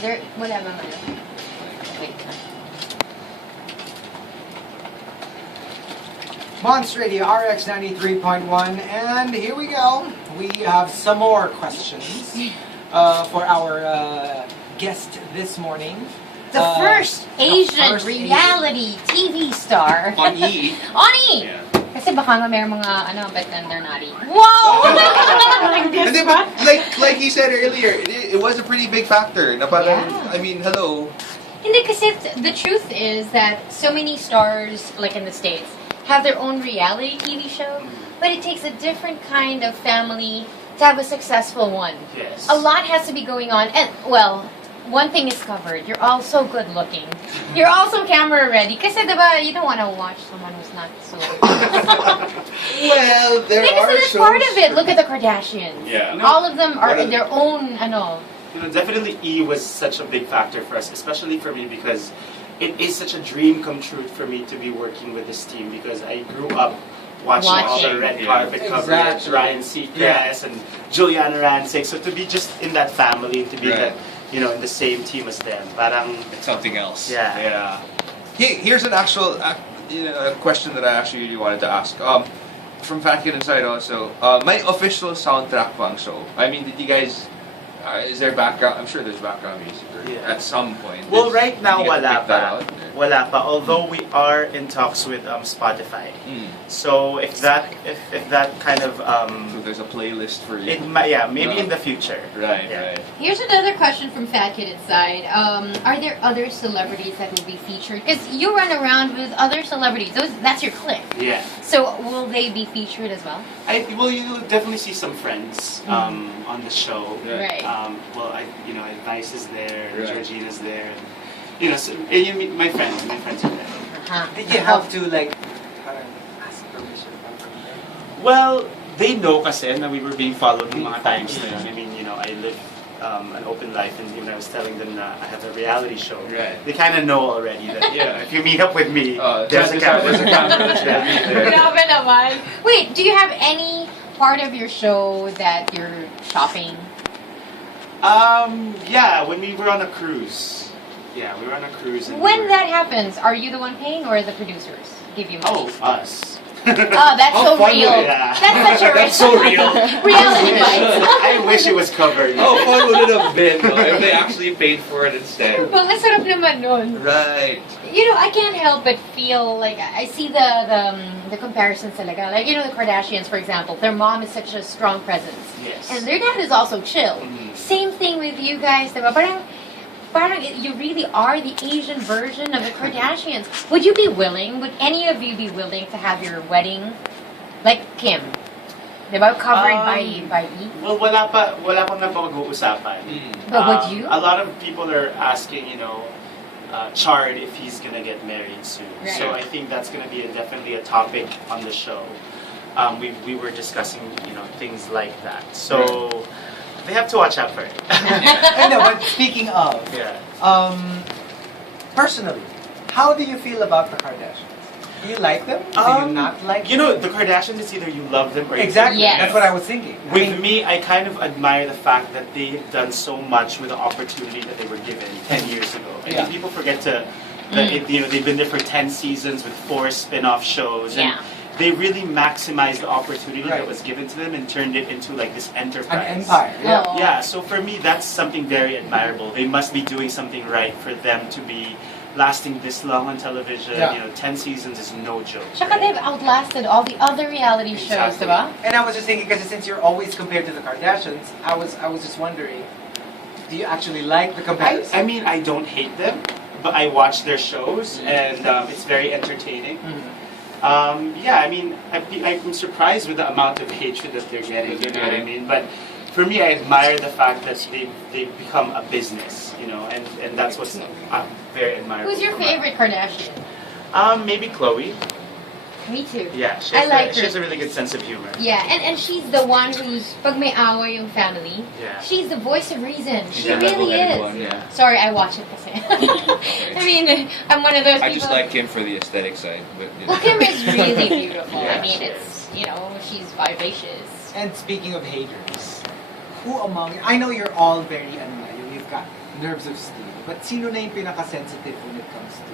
There, wala naman. Wait. Monster Radio RX 93.1, and here we go. We have some more questions for our guest this morning. The first Asian reality TV star. On E. On E! Yeah. Kasi baka nga may mga but then they're not E. Wow! And then, but like he said earlier, it was a pretty big factor. Na parang, Yeah. I mean, hello. Hindi kasi the truth is that so many stars, like in the States, have their own reality TV show, but it takes a different kind of family to have a successful one. Yes. A lot has to be going on, and well, one thing is covered. You're all so good looking. You're also camera ready. Kasi diba, you don't want to watch someone who's not so... Well, there Because are that's shows. part of it. Look at the Kardashians. Yeah. All of them are in their own, Definitely E was such a big factor for us, especially for me because it is such a dream come true for me to be working with this team because I grew up watching all the red carpet coverage, Ryan Seacrest and Juliana Rancic. So to be just in that family, to be that, in the same team as them, parang It's something else. Yeah. Here's an actual question that I actually really wanted to ask. From Fat Kid Inside also, my official soundtrack pang show. I mean, did you guys? Is there background? I'm sure there's background music at some point. Well, right now, wala pick that pa. out? Wala pa. Although we are in talks with Spotify. So if that kind of So there's a playlist for you. maybe in the future. Right. Here's another question from Fat Kid Inside. Are there other celebrities that will be featured? Because you run around with other celebrities. That's your clique. Yeah. So will they be featured as well? You'll definitely see some friends on the show. Right. Vice is there, Right. Georgina's there, and my friends are there. Did you have to ask permission from them? Well, they know kasi na we were being followed ng mga times na yun. I mean, I live an open life, and when I was telling them that I have a reality show, they kind of know already that if you meet up with me, there's a camera. Grabe naman. Wait, do you have any part of your show that you're shopping? When we were on a cruise. Yeah, we were on a cruise. And When that happens, are you the one paying or the producers give you money? Us. Oh, that's so real. Yeah. That's such a That's so real. reality bites. I wish it was covered. How fun would it have been though if they actually paid for it instead? Mga sarap naman nun. Right. I can't help but feel like I see the comparisons talaga. Like, the Kardashians, for example, their mom is such a strong presence. Yes. And their dad is also chill. Same thing with you guys, diba? Parang you really are the Asian version of the Kardashians. Would any of you be willing to have your wedding like Kim? Diba? Covered by E? Well, wala pa napag-uusapan. But would you? A lot of people are asking, Chard if he's gonna get married soon. Right. So I think that's gonna be definitely a topic on the show. We were discussing, things like that. So they have to watch out for it. I know, but speaking of, personally, how do you feel about the Kardashians? Do you like them? Do you not like them? The Kardashians, it's either you love them or you Exactly, Yes. that's what I was thinking. With me, I kind of admire the fact that they've done so much with the opportunity that they were given 10 years ago. I think people forget that they've been there for 10 seasons with 4 spin-off shows. And they really maximized the opportunity that was given to them and turned it into this enterprise. An empire. Oh. Yeah, so for me, that's something very admirable. They must be doing something right for them to be lasting this long on television. 10 seasons is no joke. Tsaka they've outlasted all the other reality shows, Exactly. diba? And I was just thinking, because since you're always compared to the Kardashians, I was just wondering, do you actually like the comparison? I mean, I don't hate them, but I watch their shows, and it's very entertaining. I'm surprised with the amount of hatred that they're getting, you know what I mean? But for me, I admire the fact that they've become a business, and that's what's very admirable. Who's your favorite Kardashian? Maybe Chloe. Me too. Yeah, I like she has her. a really good sense of humor. Yeah, and she's the one who's, pag may away yung family, she's the voice of reason. She really is. Yeah. Sorry, I watch it kasi. I mean, I'm one of those people. I just like Kim for the aesthetic side. But, Well, Kim is really beautiful. Yeah, I mean, she it's, she's vivacious. And speaking of haters, who among I know you're all very you've nerves of steel. But sino na yung pinaka-sensitive when it comes to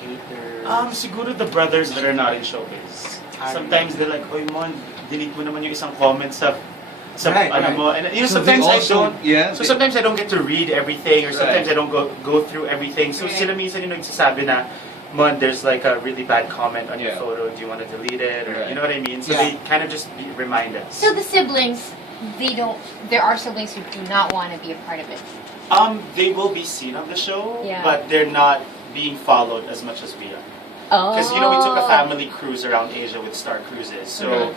haters? Siguro the brothers that are not in showbiz. Sometimes they're like, "Oy Mon, delete mo naman yung isang comment sa Right, ano right. mo." And you know, So they sometimes I also- don't. yeah, So they- sometimes I don't get to read everything, or sometimes Right. I don't go through everything. So Right. sila minsan yung nagsasabi na, "Mon, there's like a really bad comment on your Yeah. photo. Do you want to delete it?" Or Right. you know what I mean? So Yeah. they kind of just remind us. So the siblings, there are siblings who do not want to be a part of it. They will be seen on the show, Yeah. but they're not being followed as much as we are. Oh. Because you know we took a family cruise around Asia with Star Cruises, so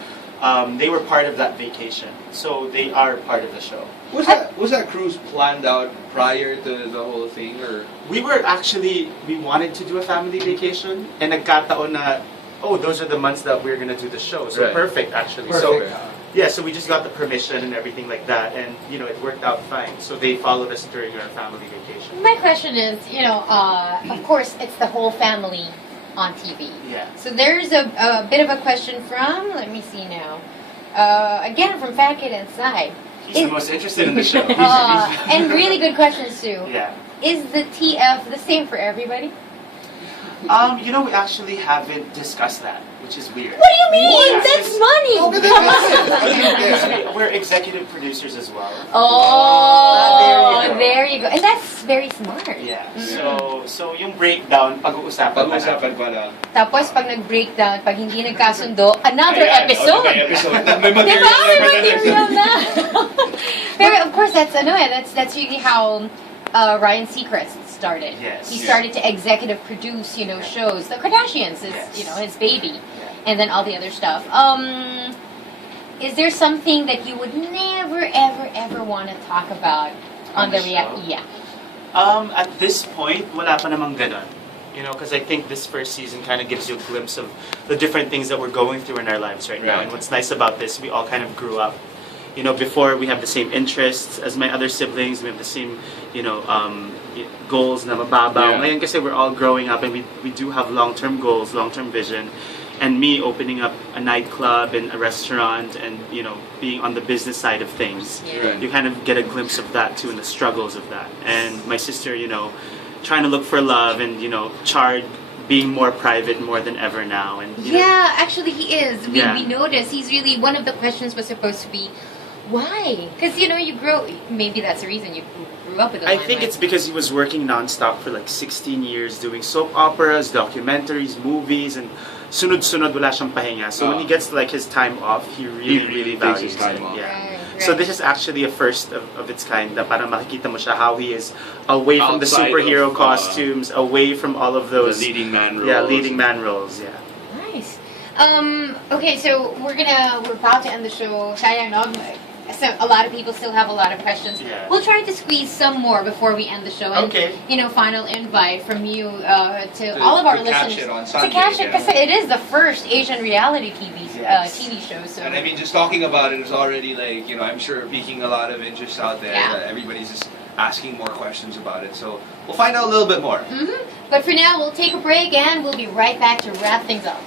they were part of that vacation. So they are part of the show. Was that cruise planned out prior to the whole thing, or? We wanted to do a family vacation, and nagkataon na, oh, those are the months that we're gonna do the show. So Right. perfect, actually. Perfect. So yeah, so we just got the permission and everything like that, and you know it worked out fine. So they followed us during our family vacation. My question is, of course, it's the whole family on TV. Yeah. So there's a bit of a question from, let me see now, again from Fat Kid Inside. He's the most interested in the show. And really good questions too. Yeah. Is the TF the same for everybody? You know, we actually haven't discussed that, which is weird. What do you mean? Yeah, That's it's- money. We're executive producers as well. Oh, there you go. there you go. And that's very smart. Yeah. So yung breakdown, pag-uusapan pa Pag-usapan natin. pa lang. Tapos pag nag-breakdown, pag hindi nagkasundo, another Ayan, episode. okay, episode. May Diba? material May na material na. Pero of course, that's really how Ryan Seacrest started. Yes. He Yeah. started to executive produce, shows. The Kardashians is, Yes. his baby. Yeah. And then all the other stuff. Is there something that you would never, ever, ever want to talk about on On the the react? show? Yeah. At this point, wala pa namang ganon. Because I think this first season kind of gives you a glimpse of the different things that we're going through in our lives right now. Right. And what's nice about this, we all kind of grew up. Before we have the same interests as my other siblings, we have the same, goals na mababaw. Yeah. Ngayon kasi we're all growing up and we do have long-term goals, long-term vision. And me opening up a nightclub and a restaurant and, being on the business side of things. Yeah. Right. You kind of get a glimpse of that too and the struggles of that. And my sister, trying to look for love and, Chard being more private more than ever now. And Yeah, actually he is. We Yeah. noticed he's really, one of the questions was supposed to be, why? Because, you grow, maybe that's the reason you grew up with the I think limelight. it's because he was working nonstop for like 16 years doing soap operas, documentaries, movies, and sunod-sunod wala siyang pahinga. So when he gets like his time off, he really takes values his time it. off. Yeah. Right, So right. this is actually a first of its kind. Na parang makikita mo siya how he is away from the Outside superhero of, costumes, away from all of The those leading man roles. Yeah, leading man roles. Yeah. Nice. Okay, so we're about to end the show. Sayang, no? So a lot of people still have a lot of questions. Yeah. We'll try to squeeze some more before we end the show. And, Okay. Final invite from you to all of our to catch listeners it on to Sunday, catch it yeah. because it is the first Asian reality Yes. TV show. So And I mean, just talking about it is already like, I'm sure piquing a lot of interest out there. Yeah. Everybody's just asking more questions about it. So we'll find out a little bit more. But for now, we'll take a break and we'll be right back to wrap things up.